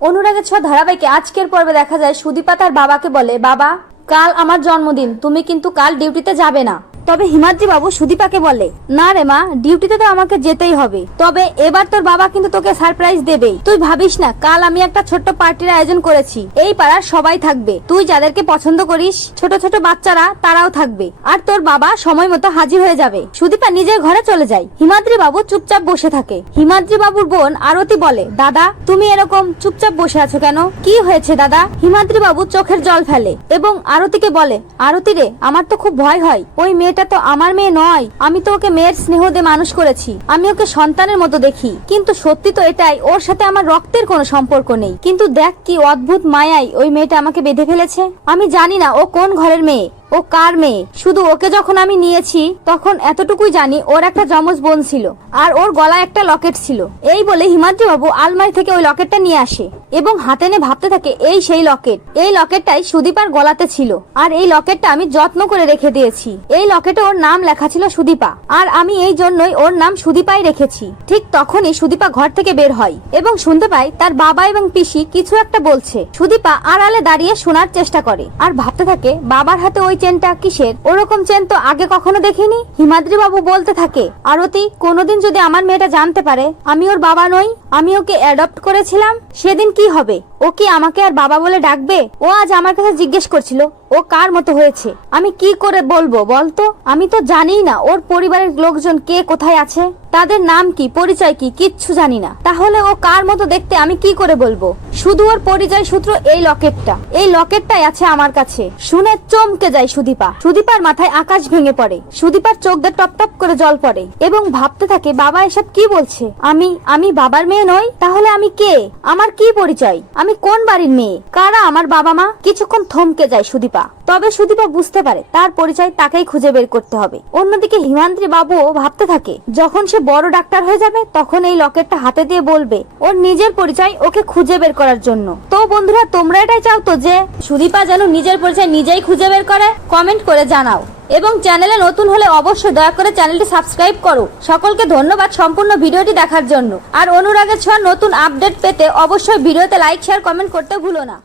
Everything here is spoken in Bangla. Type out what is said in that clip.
অনুরাগের ছোঁয়া ধারাবাহিকে আজকের পর্বে দেখা যায় সুদীপা তার বাবাকে বলে, বাবা, কাল আমার জন্মদিন, তুমি কিন্তু কাল ডিউটিতে যাবে না। তবে হিমাদ্রি বাবু সুদীপাকে বলে, না রে মা, ডিউটিতে তো আমাকে যেতেই হবে। তবে এবার তোর বাবা কিন্তু তোকে সারপ্রাইজ দেবেই। তুই ভাবিস না, কাল আমি একটা ছোট্ট পার্টির আয়োজন করেছি। এই পাড়ার সবাই থাকবে। তুই যাদেরকে পছন্দ করিস, ছোট ছোট বাচ্চারা, তারাও থাকবে। আর তোর বাবা সময় মতো হাজির হয়ে যাবে। সুদীপা নিজের ঘরে চলে যায়। হিমাদ্রি বাবু চুপচাপ বসে থাকে। হিমাদ্রি বাবুর বোন আরতি বলে, দাদা, তুমি এরকম চুপচাপ বসে আছো কেন? কি হয়েছে, দাদা? হিমাদ্রি বাবু চোখের জল ফেলে এবং আরতিকে বলে, আরতি রে, আমার তো খুব ভয় হয়। ওই মেয়েটা তো আমার মেয়ে নয়। আমি তো ওকে মেয়ের স্নেহ দিয়ে মানুষ করেছি। আমি ওকে সন্তানের মতো দেখি। কিন্তু সত্যি তো এটাই, ওর সাথে আমার রক্তের কোনো সম্পর্ক নেই। কিন্তু দেখ কি অদ্ভুত মায়াই ওই মেয়েটা আমাকে বেঁধে ফেলেছে। আমি জানি না ও কোন ঘরের মেয়ে। ও কার মেয়ে? শুধু ওকে যখন আমি নিয়েছি, তখন এতটুকুই জানি ওর একটা জমজ বোন ছিল আর ওর গলায় একটা লকেট ছিল। এই বলে হিমাদ্রি বাবু আলমারি থেকে ওই লকেটটা নিয়ে আসে এবং হাতে নিয়ে ভাবতে থাকে, এই সেই লকেট। এই লকেটটাই সুদীপার গলাতে ছিল আর এই লকেটটা আমি যত্ন করে রেখে দিয়েছি। এই লকেটে ওর নাম লেখা ছিল সুদীপা আর আমি এই জন্যই ওর নাম সুদীপাই রেখেছি। ঠিক তখনই সুদীপা ঘর থেকে বের হয় এবং শুনতে পায় তার বাবা এবং পিসি কিছু একটা বলছে। সুদীপা আড়ালে দাঁড়িয়ে শোনার চেষ্টা করে আর ভাবতে থাকে, বাবার হাতে ওই চেনটা কিসের? ওরকম চেন তো আগে কখনো দেখিনি। হিমাদ্রি বাবু বলতে থাকে, আরতি, কোনোদিন যদি আমার মেয়েটা জানতে পারে, আমি ওর বাবা নই, আমি ওকে অ্যাডপ্ট করেছিলাম, সেদিন কি হবে? ও কি আমাকে আর বাবা বলে ডাকবে? ও আজ আমার কাছে জিজ্ঞেস করছিল। ও কার মতো হয়েছে? আমি কি করে বলব বলতো আমি তো জানিই না ওর পরিবারের লোকজন কে কোথায় আছে। তাদের নাম কি, পরিচয় কি, কিচ্ছু জানি না। তাহলে ও কার মতো দেখতে আমি কি করে বলব? শুধু ওর পরিচয় সূত্র এই লকেটটা। এই লকেটটাই আছে আমার কাছে। শুনে চমকে যায় সুদীপা। সুদীপার মাথায় আকাশ ভেঙে পড়ে। সুদীপার চোখ দিয়ে টপ টপ করে জল পড়ে এবং ভাবতে থাকে, বাবা এসব কি বলছে? আমি আমি বাবার মেয়ে নই? তাহলে আমি কে? আমার কি পরিচয়? আমি কোন বাড়ির মেয়ে? কারা আমার বাবা মা? কিছুক্ষণ থমকে যায় সুদীপা। তবে সুদীপা বুঝতে পারে, তার পরিচয় তাকেই খুঁজে বের করতে হবে। অন্যদিকে হিমাদ্রি বাবুও ভাবতে থাকে, যখন সে বড় ডাক্তার হয়ে যাবে, তখন এই লকেটটা হাতে দিয়ে বলবে, ওর নিজের পরিচয় ওকে খুঁজে বের করার জন্য। তো বন্ধুরা, তোমরা এটাই চাও তো যে সুদীপা যেন নিজের পরিচয় নিজেই খুঁজে বের করে? কমেন্ট করে জানাও। এবং চ্যানেলে নতুন হলে অবশ্যই দয়া করে চ্যানেলটি সাবস্ক্রাইব করো। সকলকে ধন্যবাদ সম্পূর্ণ ভিডিওটি দেখার জন্য। আর অনুরাগের ছোঁয়ার নতুন আপডেট পেতে অবশ্যই ভিডিওতে লাইক, শেয়ার, কমেন্ট করতে ভুলো না।